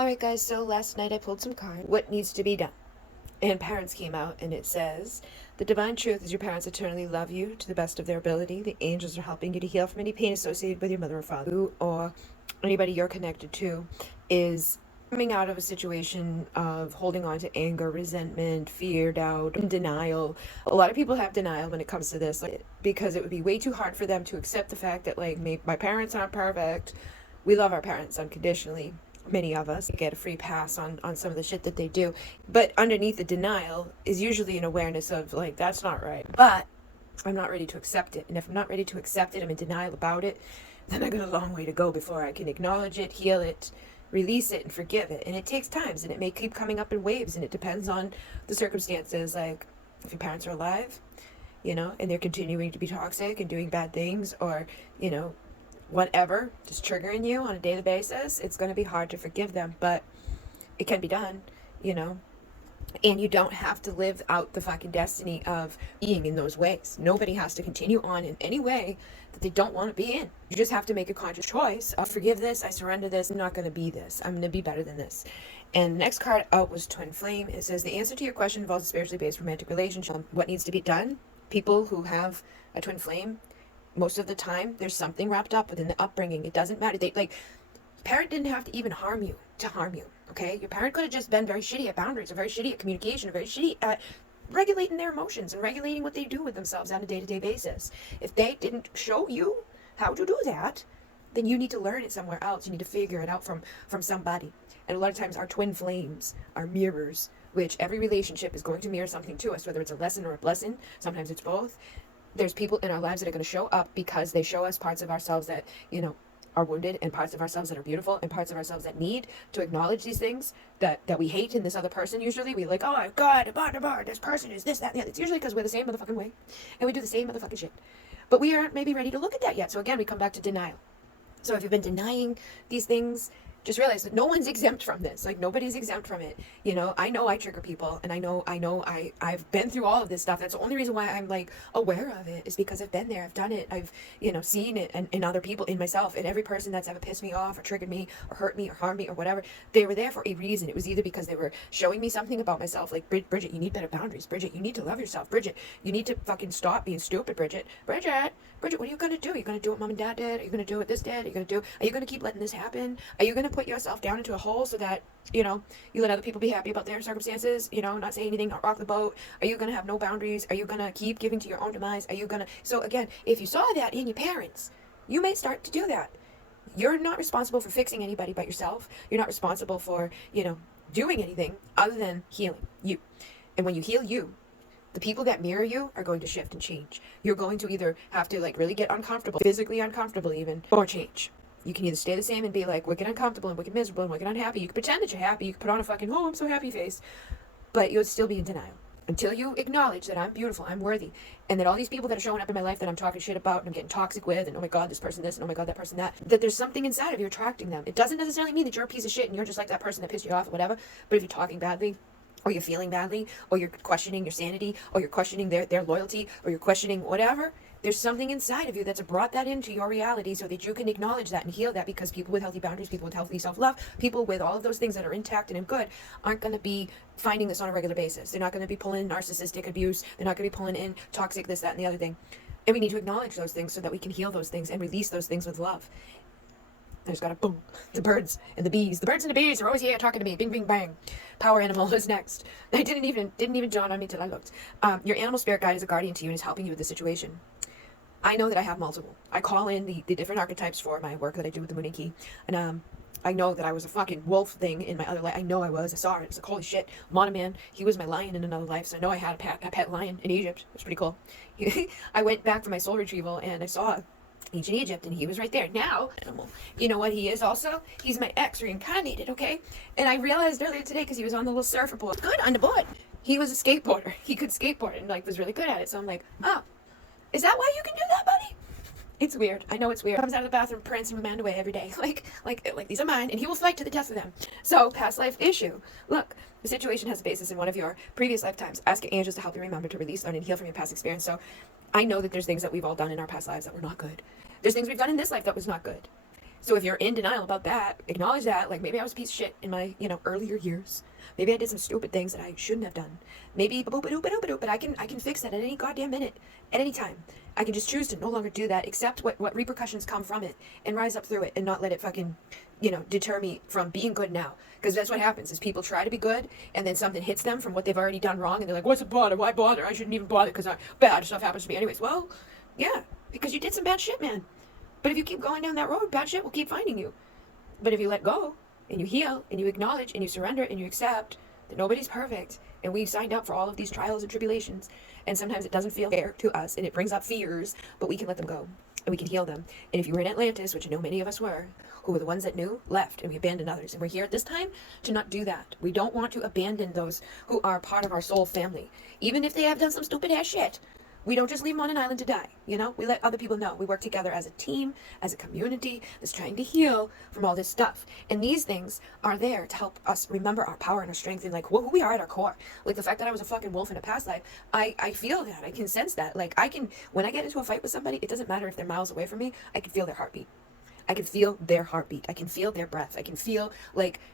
Alright guys, so last night I pulled some cards. What needs to be done? And parents came out and it says, the divine truth is your parents eternally love you to the best of their ability. The angels are helping you to heal from any pain associated with your mother or father. You or anybody you're connected to is coming out of a situation of holding on to anger, resentment, fear, doubt, and denial. A lot of people have denial when it comes to this, because it would be way too hard for them to accept the fact that my parents aren't perfect. We love our parents unconditionally. Many of us get a free pass on some of the shit that they do. But underneath the denial is usually an awareness of that's not right. But I'm not ready to accept it. And if I'm not ready to accept it, I'm in denial about it, then I got a long way to go before I can acknowledge it, heal it, release it, and forgive it. And it takes times, and it may keep coming up in waves, and it depends on the circumstances. Like if your parents are alive, and they're continuing to be toxic and doing bad things, or, whatever, just triggering you on a daily basis, it's going to be hard to forgive them, but it can be done, and you don't have to live out the fucking destiny of being in those ways. Nobody has to continue on in any way that they don't want to be in. You just have to make a conscious choice. I'll forgive this, I surrender this, I'm not going to be this, I'm going to be better than this. And the next card out was Twin Flame. It says the answer to your question involves a spiritually based romantic relationship. What needs to be done? People who have a twin flame, most of the time there's something wrapped up within the upbringing. It doesn't matter. Parent didn't have to even harm you to harm you. Okay, your parent could have just been very shitty at boundaries, or very shitty at communication, or very shitty at regulating their emotions and regulating what they do with themselves on a day-to-day basis. If they didn't show you how to do that, then you need to learn it somewhere else. You need to figure it out from somebody. And a lot of times our twin flames are mirrors, which every relationship is going to mirror something to us, whether it's a lesson or a blessing. Sometimes it's both. There's people in our lives that are going to show up because they show us parts of ourselves that, are wounded, and parts of ourselves that are beautiful, and parts of ourselves that need to acknowledge these things that we hate in this other person. Usually we oh my god, this person is this, that, and the other. It's usually because we're the same motherfucking way, and we do the same motherfucking shit. But we aren't maybe ready to look at that yet. So again, we come back to denial. So if you've been denying these things, just realize that no one's exempt from this. Nobody's exempt from it. I know I trigger people, and I know I've been through all of this stuff. That's the only reason why I'm aware of it, is because I've been there, I've done it, I've seen it in other people, in myself, and every person that's ever pissed me off or triggered me or hurt me or harmed me or whatever, they were there for a reason. It was either because they were showing me something about myself, like, Bridget, you need better boundaries. Bridget, you need to love yourself. Bridget, you need to fucking stop being stupid. Bridget, what are you gonna do? Are you gonna do what mom and dad did? Are you gonna do what this did? Are you gonna keep letting this happen? Are you gonna put yourself down into a hole so that you let other people be happy about their circumstances, not say anything, not rock the boat? Are you gonna have no boundaries? Are you gonna keep giving to your own demise? So again, if you saw that in your parents, you may start to do that. You're not responsible for fixing anybody but yourself. You're not responsible for doing anything other than healing you. And when you heal you, the people that mirror you are going to shift and change. You're going to either have to really get uncomfortable, physically uncomfortable even, or change. You can either stay the same and be wicked uncomfortable and wicked miserable and wicked unhappy. You can pretend that you're happy. You can put on a fucking, oh, I'm so happy face. But you'll still be in denial. Until you acknowledge that I'm beautiful, I'm worthy, and that all these people that are showing up in my life that I'm talking shit about and I'm getting toxic with, and oh my god, this person this, and oh my god, that person that there's something inside of you attracting them. It doesn't necessarily mean that you're a piece of shit and you're just like that person that pissed you off or whatever. But if you're talking badly, or you're feeling badly, or you're questioning your sanity, or you're questioning their loyalty, or you're questioning whatever, there's something inside of you that's brought that into your reality so that you can acknowledge that and heal that, because people with healthy boundaries, people with healthy self-love, people with all of those things that are intact and in good aren't going to be finding this on a regular basis. They're not going to be pulling in narcissistic abuse. They're not going to be pulling in toxic this, that, and the other thing. And we need to acknowledge those things so that we can heal those things and release those things with love. There's got a boom. The birds and the bees. The birds and the bees are always here talking to me. Bing, bing, bang. Power animal is next. I didn't even dawn on me till I looked. Your animal spirit guide is a guardian to you and is helping you with the situation. I know that I have multiple. I call in the different archetypes for my work that I do with the Moon Key. And I know that I was a fucking wolf thing in my other life. I know I was. I saw it. It's holy shit. Monoman, he was my lion in another life. So I know I had a pet lion in Egypt. It was pretty cool. I went back for my soul retrieval and I saw ancient Egypt, and he was right there. Now, animal. You know what he is also? He's my ex reincarnated, okay? And I realized earlier today, because he was on the little surfer board. Good on the board. He was a skateboarder. He could skateboard and was really good at it. So I'm like, oh, is that why you can do that, buddy? It's weird. I know it's weird. He comes out of the bathroom prancing with Amanda Way every day. Like these are mine, and he will fight to the death of them. So, past life issue. Look, the situation has a basis in one of your previous lifetimes. Ask your angels to help you remember to release, learn, and heal from your past experience. So, I know that there's things that we've all done in our past lives that were not good. There's things we've done in this life that was not good. So if you're in denial about that, acknowledge that. Like, maybe I was a piece of shit in my, earlier years. Maybe I did some stupid things that I shouldn't have done. Maybe, but I can fix that at any goddamn minute, at any time. I can just choose to no longer do that, accept what repercussions come from it, and rise up through it, and not let it fucking, deter me from being good now. Because that's what happens, is people try to be good, and then something hits them from what they've already done wrong, and they're like, what's the bother? Why bother? I shouldn't even bother, because bad stuff happens to me anyways. Well, yeah, because you did some bad shit, man. But if you keep going down that road, bad shit will keep finding you. But if you let go, and you heal, and you acknowledge, and you surrender, and you accept that nobody's perfect, and we've signed up for all of these trials and tribulations, and sometimes it doesn't feel fair to us, and it brings up fears, but we can let them go, and we can heal them. And if you were in Atlantis, which I know many of us were, who were the ones that knew, left, and we abandoned others, and we're here at this time to not do that. We don't want to abandon those who are part of our soul family, even if they have done some stupid ass shit. We don't just leave them on an island to die, We let other people know. We work together as a team, as a community that's trying to heal from all this stuff. And these things are there to help us remember our power and our strength and, who we are at our core. Like, the fact that I was a fucking wolf in a past life, I feel that. I can sense that. Like, when I get into a fight with somebody, it doesn't matter if they're miles away from me, I can feel their heartbeat. I can feel their heartbeat. I can feel their breath. I can feel,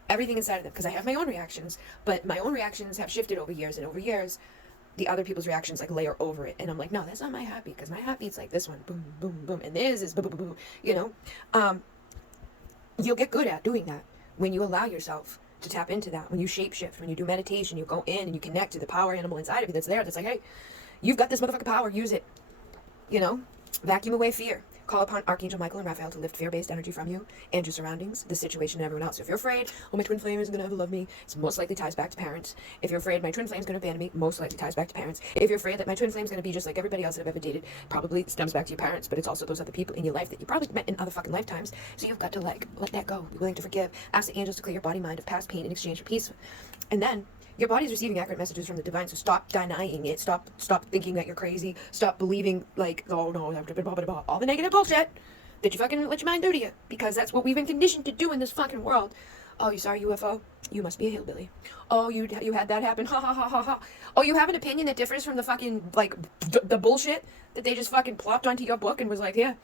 everything inside of them. Because I have my own reactions. But my own reactions have shifted over years. And over years, the other people's reactions layer over it, and I'm like, no, that's not my heartbeat, because my heartbeat's like this one, boom, boom, boom, and this is boom, boom, boom, You'll get good at doing that when you allow yourself to tap into that, when you shapeshift, when you do meditation, you go in and you connect to the power animal inside of you that's there, that's like, hey, you've got this motherfucking power, use it, vacuum away fear. Call upon Archangel Michael and Raphael to lift fear-based energy from you and your surroundings, the situation, and everyone else. So if you're afraid, my twin flame isn't going to ever love me, it most likely ties back to parents. If you're afraid my twin flame is going to abandon me, most likely ties back to parents. If you're afraid that my twin flame is going to be just like everybody else that I've ever dated, probably stems back to your parents, but it's also those other people in your life that you probably met in other fucking lifetimes. So you've got to, let that go. Be willing to forgive. Ask the angels to clear your body, mind of past pain in exchange for peace. And then your body's receiving accurate messages from the divine, so stop denying it. Stop thinking that you're crazy. Stop believing, oh no, all the negative bullshit that you fucking let your mind do to you, because that's what we've been conditioned to do in this fucking world. Oh, you saw a UFO? You must be a hillbilly. Oh, you had that happen? Ha ha ha ha ha. Oh, you have an opinion that differs from the fucking, the bullshit that they just fucking plopped onto your book and was like, yeah,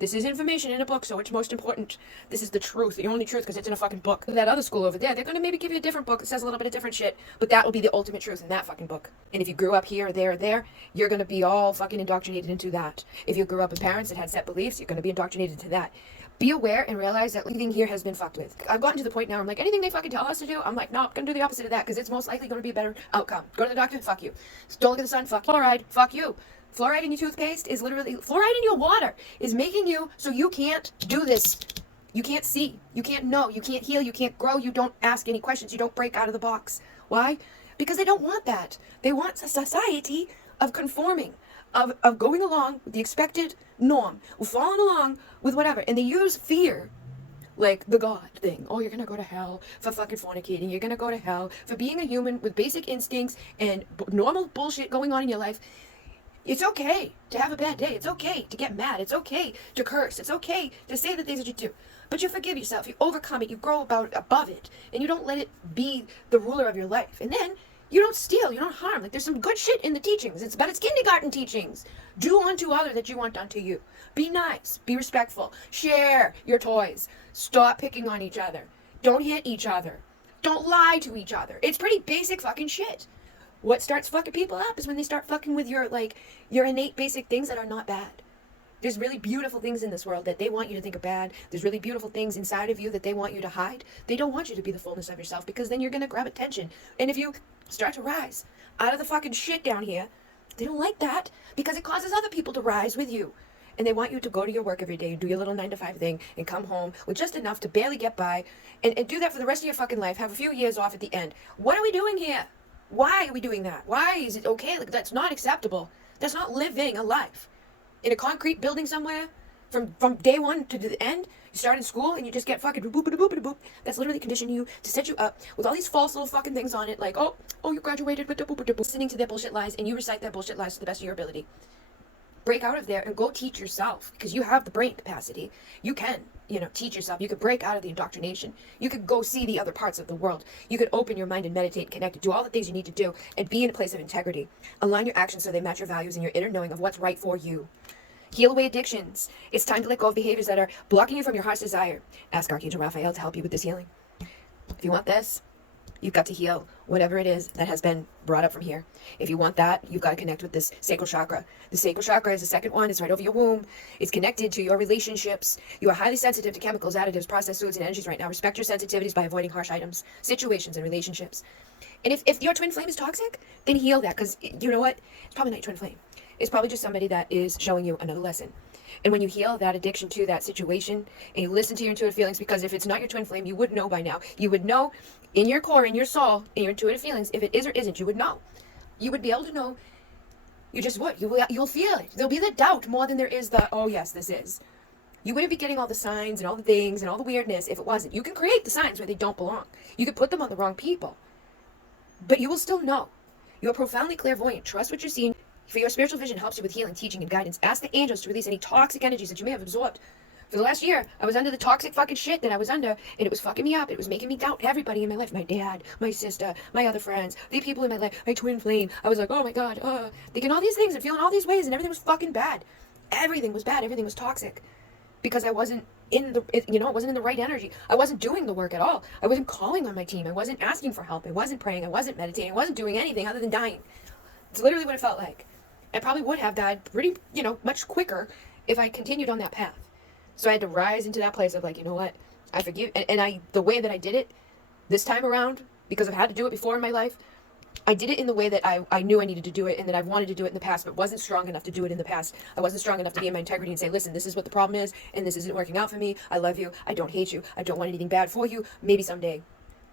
this is information in a book, so it's most important. This is the truth, the only truth, because it's in a fucking book. That other school over there, they're going to maybe give you a different book that says a little bit of different shit, but that will be the ultimate truth in that fucking book. And if you grew up here, there, you're going to be all fucking indoctrinated into that. If you grew up with parents that had set beliefs, you're going to be indoctrinated into that. Be aware and realize that everything here has been fucked with. I've gotten to the point now, I'm like, anything they fucking tell us to do, I'm like, no, I'm going to do the opposite of that, because it's most likely going to be a better outcome. Go to the doctor, fuck you. Don't look at the sun, fuck you. Fluoride, fuck you. Fluoride in your toothpaste is literally, fluoride in your water is making you so you can't do this. You can't see, you can't know, you can't heal, you can't grow, you don't ask any questions, you don't break out of the box. Why? Because they don't want that. They want a society of conforming, of going along with the expected norm, following along with whatever. And they use fear, like the God thing. Oh, you're gonna go to hell for fucking fornicating. You're gonna go to hell for being a human with basic instincts and normal bullshit going on in your life. It's okay to have a bad day. It's okay to get mad. It's okay to curse. It's okay to say the things that you do. But you forgive yourself. You overcome it. You grow above it. And you don't let it be the ruler of your life. And then you don't steal. You don't harm. There's some good shit in the teachings. But it's kindergarten teachings. Do unto other that you want unto you. Be nice. Be respectful. Share your toys. Stop picking on each other. Don't hit each other. Don't lie to each other. It's pretty basic fucking shit. What starts fucking people up is when they start fucking with your innate basic things that are not bad. There's really beautiful things in this world that they want you to think are bad. There's really beautiful things inside of you that they want you to hide. They don't want you to be the fullness of yourself, because then you're going to grab attention. And if you start to rise out of the fucking shit down here, they don't like that, because it causes other people to rise with you. And they want you to go to your work every day and do your little 9-to-5 thing and come home with just enough to barely get by and do that for the rest of your fucking life. Have a few years off at the end. What are we doing here? Why are we doing that? Why is it okay? That's not acceptable. That's not living a life. In a concrete building somewhere, from day one to the end, you start in school and you just get fucking boop boop boop boop. That's literally conditioning you to set you up with all these false little fucking things on it, like, oh, you graduated with the boop boop boop, listening to their bullshit lies, and you recite their bullshit lies to the best of your ability. Break out of there and go teach yourself, because you have the brain capacity. You can, teach yourself. You could break out of the indoctrination. You could go see the other parts of the world. You could open your mind and meditate and connect, do all the things you need to do, and be in a place of integrity. Align your actions so they match your values and your inner knowing of what's right for you. Heal away addictions. It's time to let go of behaviors that are blocking you from your heart's desire. Ask Archangel Raphael to help you with this healing. If you want this, you've got to heal whatever it is that has been brought up from here. If you want that, you've got to connect with this sacral chakra. The sacral chakra is the second one. It's right over your womb. It's connected to your relationships. You are highly sensitive to chemicals, additives, processed foods, and energies right now. Respect your sensitivities by avoiding harsh items, situations, and relationships. And if your twin flame is toxic, then heal that, because you know what? It's probably not your twin flame. It's probably just somebody that is showing you another lesson. And when you heal that addiction to that situation and you listen to your intuitive feelings, because if it's not your twin flame, you would know by now. You would know in your core, in your soul, in your intuitive feelings, if it is or isn't, you would know. You would be able to know. You just would. You'll feel it. There'll be the doubt more than there is the, oh yes, this is. You wouldn't be getting all the signs and all the things and all the weirdness if it wasn't. You can create the signs where they don't belong. You can put them on the wrong people. But you will still know. You are profoundly clairvoyant. Trust what you're seeing. For your spiritual vision helps you with healing, teaching, and guidance. Ask the angels to release any toxic energies that you may have absorbed. For the last year, I was under the toxic fucking shit that I was under, and it was fucking me up. It was making me doubt everybody in my life. My dad, my sister, my other friends, the people in my life, my twin flame. I was like, oh my God, thinking all these things and feeling all these ways, and everything was fucking bad. Everything was bad. Everything was toxic. Because I wasn't in I wasn't in the right energy. I wasn't doing the work at all. I wasn't calling on my team. I wasn't asking for help. I wasn't praying. I wasn't meditating. I wasn't doing anything other than dying. It's literally what it felt like. I probably would have died pretty, much quicker if I continued on that path. So I had to rise into that place of like, you know what? I forgive. And the way that I did it this time around, because I've had to do it before in my life, I did it in the way that I knew I needed to do it, and that I've wanted to do it in the past, but wasn't strong enough to do it in the past. I wasn't strong enough to be in my integrity and say, listen, this is what the problem is, and this isn't working out for me. I love you. I don't hate you. I don't want anything bad for you. Maybe someday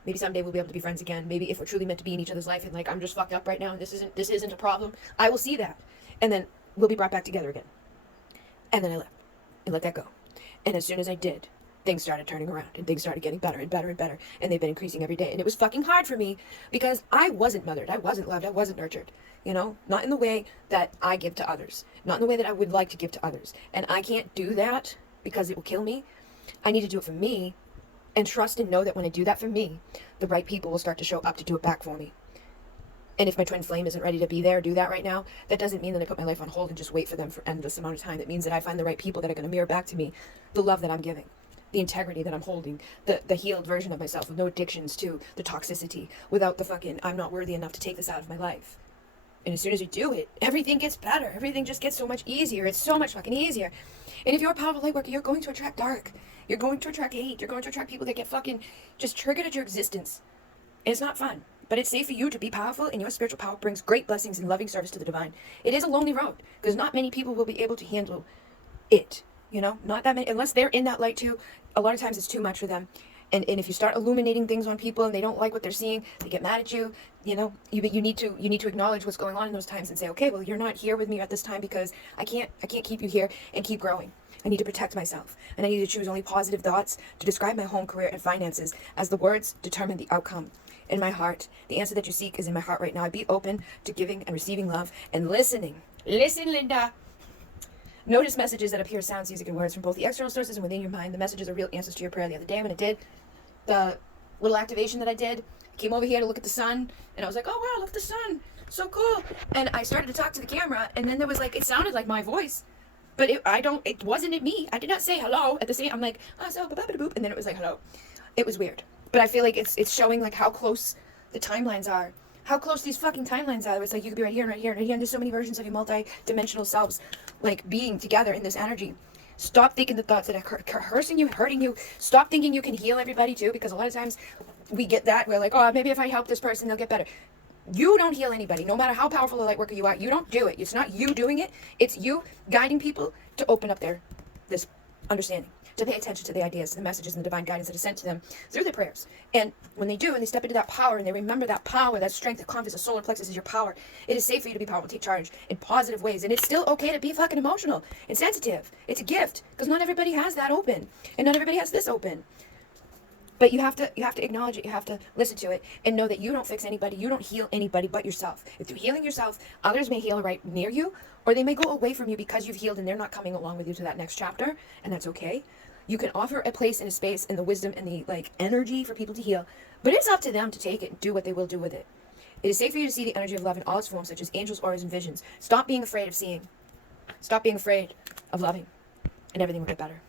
we'll be able to be friends again. Maybe if we're truly meant to be in each other's life, and like, I'm just fucked up right now, and this isn't a problem. I will see that. And then we'll be brought back together again. And then I left and let that go. And as soon as I did, things started turning around, and things started getting better and better and better. And they've been increasing every day. And it was fucking hard for me because I wasn't mothered. I wasn't loved. I wasn't nurtured. Not in the way that I give to others. Not in the way that I would like to give to others. And I can't do that because it will kill me. I need to do it for me, and trust and know that when I do that for me, the right people will start to show up to do it back for me. And if my twin flame isn't ready to be there, do that right now, that doesn't mean that I put my life on hold and just wait for them for endless amount of time. That means that I find the right people that are going to mirror back to me the love that I'm giving, the integrity that I'm holding, the healed version of myself with no addictions to the toxicity, without the fucking, I'm not worthy enough to take this out of my life. And as soon as you do it, everything gets better. Everything just gets so much easier. It's so much fucking easier. And if you're a powerful light worker, you're going to attract dark. You're going to attract hate. You're going to attract people that get fucking just triggered at your existence. And it's not fun. But it's safe for you to be powerful, and your spiritual power brings great blessings and loving service to the divine. It is a lonely road, because not many people will be able to handle it. Not that many, unless they're in that light too. A lot of times it's too much for them. And if you start illuminating things on people and they don't like what they're seeing, they get mad at you. You need to acknowledge what's going on in those times and say, okay, well, you're not here with me at this time because I can't keep you here and keep growing. I need to protect myself, and I need to choose only positive thoughts to describe my home, career, and finances, as the words determine the outcome. In my heart, the answer that you seek is in my heart right now. I be open to giving and receiving love and listening. Listen, Linda. Notice messages that appear as sounds, music, and words from both the external sources and within your mind. The messages are real answers to your prayer. The other day when I did the little activation that I did, I came over here to look at the sun, and I was like, oh wow, look at the sun, so cool. And I started to talk to the camera, and then there was like, it sounded like my voice, but it wasn't me. I did not say hello at the same. I'm like, boop, and then it was like hello. It was weird, but I feel like it's showing like how close the timelines are. How close these fucking timelines are. It's like you could be right here and right here and right here, and there's so many versions of your multi-dimensional selves like being together in this energy. Stop thinking the thoughts that are cursing you, hurting you. Stop thinking you can heal everybody too, because a lot of times we get that. We're like, oh, maybe if I help this person, they'll get better. You don't heal anybody, no matter how powerful a light worker you are. You don't do it. It's not you doing it. It's you guiding people to open up this understanding, to pay attention to the ideas, the messages, and the divine guidance that is sent to them through their prayers. And when they do, and they step into that power, and they remember that power, that strength, that confidence, the solar plexus is your power, it is safe for you to be powerful, take charge in positive ways. And it's still okay to be fucking emotional and sensitive. It's a gift, because not everybody has that open, and not everybody has this open. But you have to acknowledge it. You have to listen to it and know that you don't fix anybody. You don't heal anybody but yourself. If you're healing yourself, others may heal right near you, or they may go away from you because you've healed and they're not coming along with you to that next chapter, and that's okay. You can offer a place and a space and the wisdom and the energy for people to heal, but it's up to them to take it and do what they will do with it. It is safe for you to see the energy of love in all its forms, such as angels, auras, and visions. Stop being afraid of seeing. Stop being afraid of loving, and everything will get better.